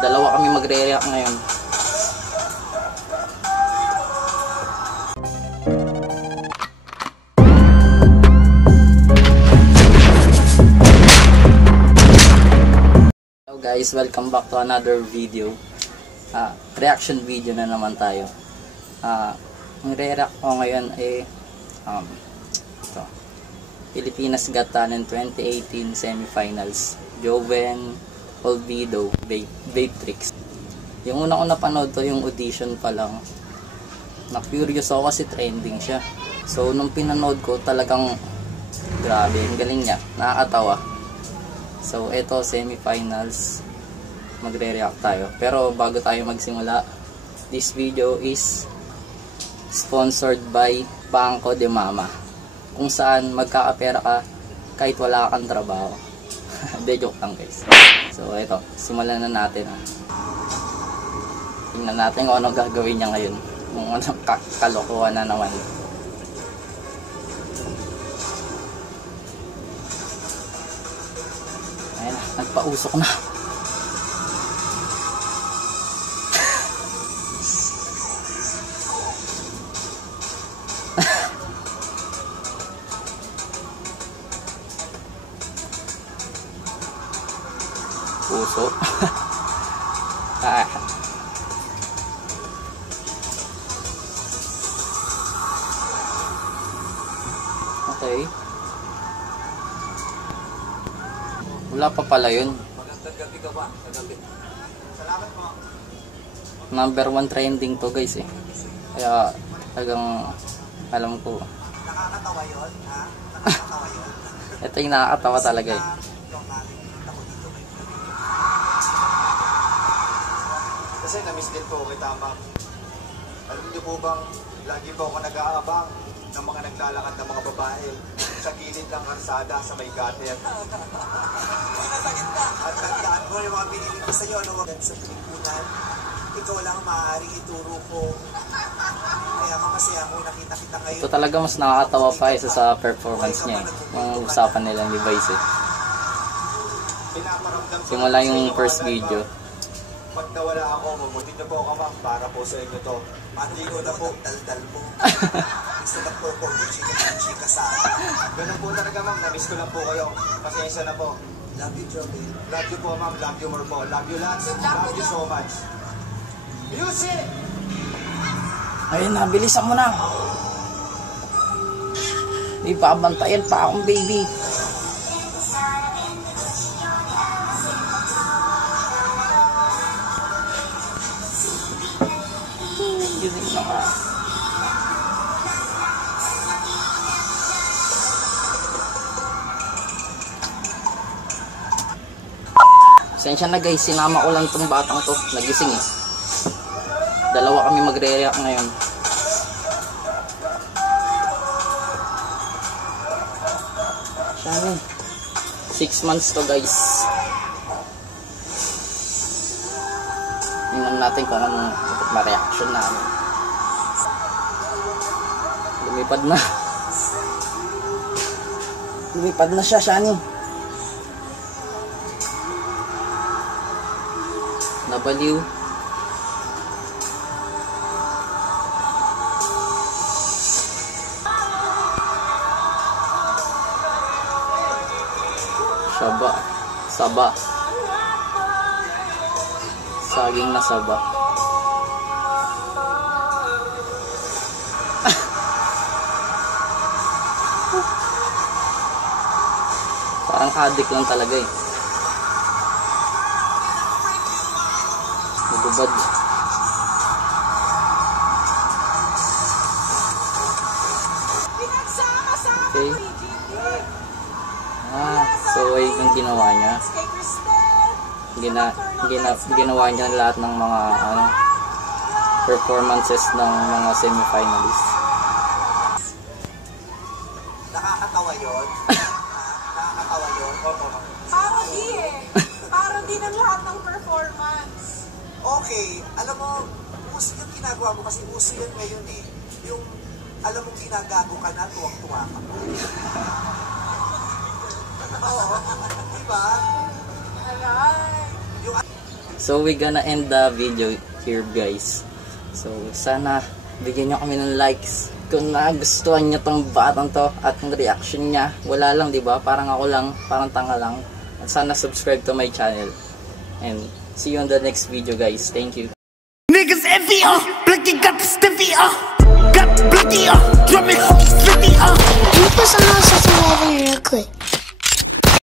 Dalawa kami magre-react ngayon. Hello guys, welcome back to another video. Reaction video na naman tayo. Ang re-react ko ngayon ay ito. Pilipinas Got Talent 2018 Semifinals. Joven Olvido, Babetrix. Yung una ko napanood to, yung audition pa lang. Na-curious ako kasi trending siya. So, nung pinanood ko, talagang grabe, ang galing niya. Nakakatawa. So, eto, semifinals. Magre-react tayo. Pero, bago tayo magsimula, this video is sponsored by Banco de Mama. Kung saan magkakapera ka kahit wala kang trabaho. Hindi, joke lang guys. So, eto, simulan na natin. Tingnan natin kung anong gagawin niya ngayon. Kung anong kalokohan na naman. Ayan na, nagpausok na. Puso. Okay. Wala pa pala yun. Magandang gabi ka ba? Gabi. Salamat po. Number 1 trending to guys eh. Kaya talagang alam ko. Nakakatawa yun, ha? Nakakatawa yun. Ito yung nakakatawa talaga eh. Kasi na-miss din po kita, ma'am. Alam niyo po bang lagi po ako nag-aabang ng mga naglalakad ng mga babae sa gilid ng karsada sa may gutter. At tandaan ko yung mga binili ko sa iyo, ano, wag sa pilipunan. Ikaw lang maaaring ituro ko. Kaya masaya ko nakita kita ngayon. Ito talaga mas nakakatawa pa isa sa performance niya eh. Yung usapan nila ni Vice eh. Simula yung first video. Pag nawala ako, mabuti na po ako, ma'am, para po sa inyo to. Pati ko na po, daldal mo. Gusto na po po, chika sa akin. Ganun po talaga, ma'am, na-miss ko lang po kayo. Pasensya na po. Love you, Joey. Love you po, ma'am. Love you more po. Love you lots. Love you so much. Music! Ayun na, bilisan mo na. May pabantayan pa akong baby. Yun na nga. Pasensya na guys, sinama ko lang tong batang to. Nagising eh. Dalawa kami magre-react ngayon. Siya 6 months to guys. Tingnan natin kung anong ma-reaction namin. Lumipad na. Lumipad na siya, Shani. Nabaliw. Saba. Saging na saba. Parang addict lang talaga eh. Nagubad. Okay. So ay yung ginawa niya. Ginawa niya lahat ng mga performances ng mga semi-finalists. Nakakatawa yun. Nakakatawa yun. Parang di eh. Parang di ng lahat ng performance. Okay, alam mo, uso yung ginagawa mo kasi uso yun ngayon eh. Yung alam mong ginagago ka na, tuwang-tuwa ka. Oo, diba? Alay. Yung So we gonna end the video here guys. So sana bigyan nyo kami ng likes kung nagustuhan nyo tong batang to at yung reaction niya. Wala lang, di ba? Parang ako lang, parang tanga lang. At sana subscribe to my channel. And see you on the next video guys. Thank you. Niggas envy, like you got the stiffy.